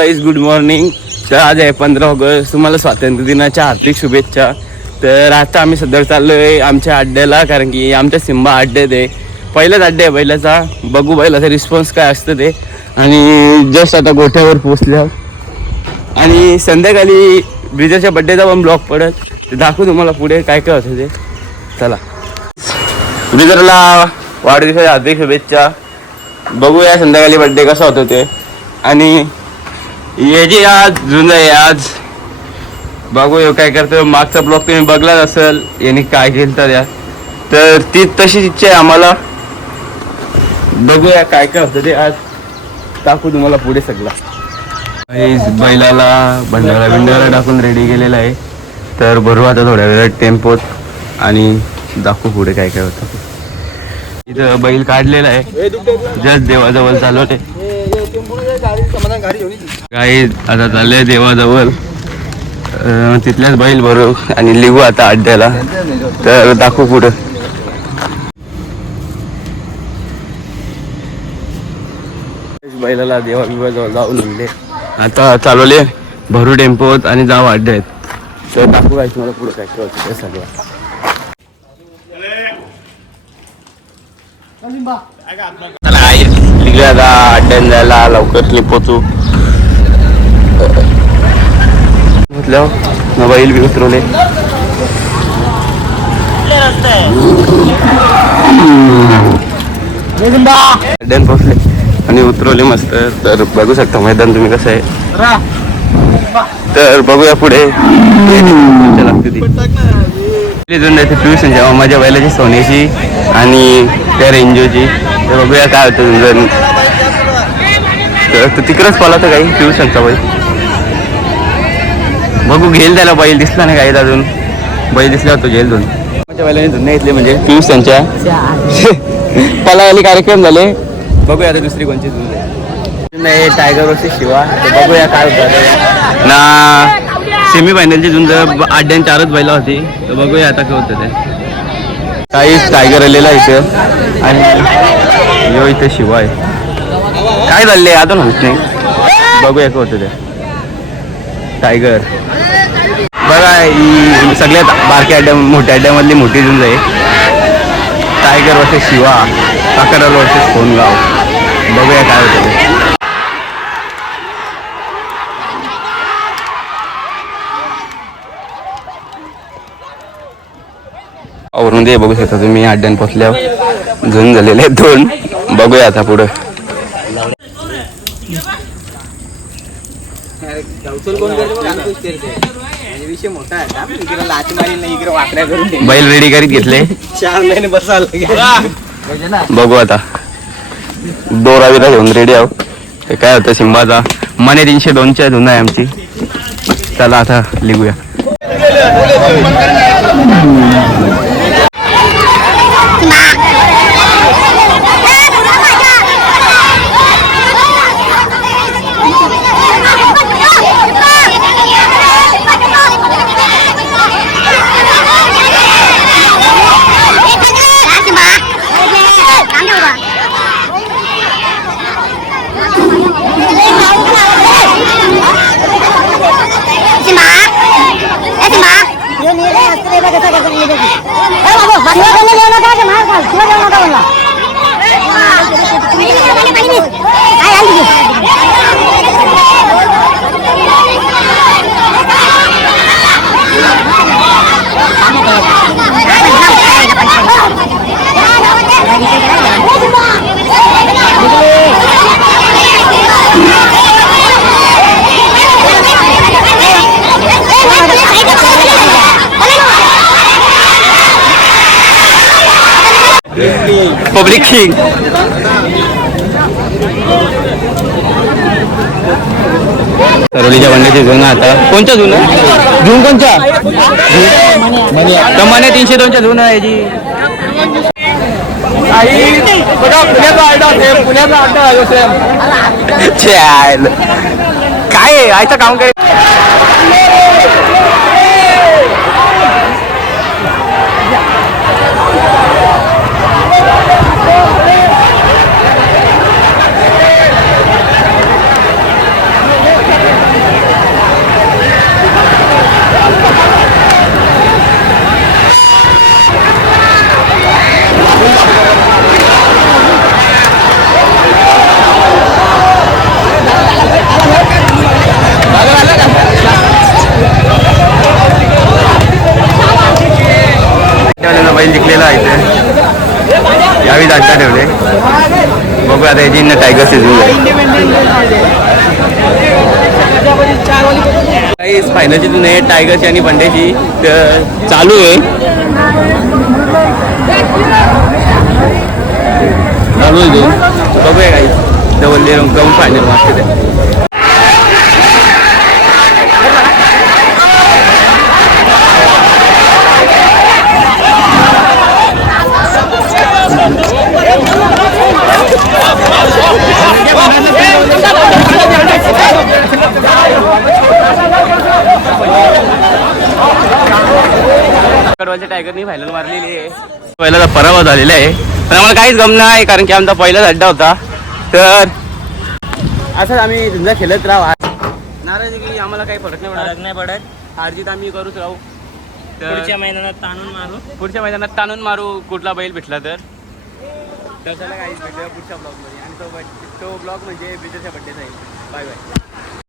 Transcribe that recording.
Good morning. तर आज आहे 15 ऑगस्ट. तुम्हाला स्वातंत्र्य दिनाच्या हार्दिक शुभेच्छा. तर आता आम्ही सध्या चाललो आहे आमच्या अड्ड्याला, कारण की आमच्या सिम्बा अड्ड्यात आहे. पहिलाच अड्डा आहे बैलाचा. बघू बैलाचा रिस्पॉन्स काय असतं ते. आणि जस्ट आता गोठ्यावर पोचल्या आणि संध्याकाळी ब्रिजरच्या बड्डेचा पण ब्लॉग पडेल, ते दाखवू तुम्हाला पुढे काय काय होतं ते. चला, ब्रिजरला वाढदिवसाच्या हार्दिक शुभेच्छा. बघूया संध्याकाळी बड्डे कसा होतो ते. आणि हे जे आज जुनं आहे, आज बघूया काय करतो. मागचा ब्लॉग तुम्ही बघलाच असेल यांनी काय केलं तर ती तशीच इच्छा आहे आम्हाला. बघूया काय काय होतं ते. आज टाकू तुम्हाला पुढे सगळा. बैलाला भंडारा टाकून रेडी केलेला आहे. तर भरू आता थोड्या वेळात टेम्पोत आणि दाखवू पुढे काय काय होतं. इथं बैल काढलेला आहे, जस्ट देवाजवळ चालवते. काही आता चाललंय देवाजवळ, तिथल्याच बैल भरू आणि निघू आता अड्ड्याला. तर दाखवू पुढं. बैलाला देवा बिवाजवळ जाऊन निघले. आता चालवले भरू टेम्पोत आणि जाऊ अड्ड्यात. तर दाखवू काय तुम्हाला पुढं काय काय होतं ते सगळं. आता अड्ड्यात जायला लवकर पोचू म्हटलं. बैल बी उतरवले. अड्ड्यात पोचले आणि उतरवले मस्त. तर बघू शकता मैदान तुम्ही कसं आहे. तर बघूया पुढे लागते ती ट्युशन जेव्हा माझ्या बैलाची सोन्याची आणि त्या रेंजोची. तर बघूया काय होतं जर तर तिकडंच पाला तर काही ट्युशनचा बैल. बघू घेईल त्याला. बैल दिसला नाही काही अजून. बैल दिसल्यावर तो घेईल दोन. माझ्या बैलाने धुन्या घेतले म्हणजे ट्युशनच्या पलावाली कार्यक्रम झाले. बघूया आता दुसरी कोणची झुंज नाही. Tiger versus Shiva. बघूया काय होतं ना. सेमी फायनलची झुंज अड्ड्यान 4च बैला होती. तर बघूया आता काय होतं ते. काहीच टायगर आलेला इथं आणि यो इथं शिवा आहे. काय चाललंय आता माहित नाही. बघूया काय होतं ते. टायगर बघा, ही सगळ्यात बारक्या अड्ड्या मोठ्या अड्ड्यामधली मोठी झुंज आहे. Tiger versus Shiva, Kakarwal versus Kongaon. बघूया काय होतं ते. आवरून दे. बघू शकता तुम्ही अड्ड्यान पोचल्यावर झुंज झालेले 2. बघूया आता पुढं. बैल रेडी करीत घेतले. बघू आता. दोरा बिरा घेऊन रेडी आहो. ते काय होतं सिंबाचा मने 302च्या धुन आहे आमची. चला आता लिहूया. Public king. सरवलीच्या बंड्याची झुन आता. कोणत्या झुन झुन कोणच्या कमाने 302च्या झुन आहे जी. पुण्याचा अड्डा काय आयचं काम काय. आता याची टायगरची झुंज आहे. काही फायनलची झुंज आहे टायगरची आणि बंड्याची चालू आहे. बघूया काही डबल जाऊन फायनल मागते. कडवालच्या टायगरनी फायनल मारलेली आहे. पहिला पराभव झालेला आहे पण आम्हाला काहीच गम नाही कारण की आमचा पहिलाच अड्डा होता. तर असंच आम्ही झुंजा खेळत राहू. नाराज की आम्हाला काही फरक नाही पडत. हारजीत आम्ही करूच राहू. तर पुढच्या मैदानात ताणून मारू कुठला बैल भेटला तर. चला काहीच भेटलं पुढच्या ब्लॉगमध्ये आणि तो ब्लॉग म्हणजे विजयच्या बड्डेचा आहे. Bye bye.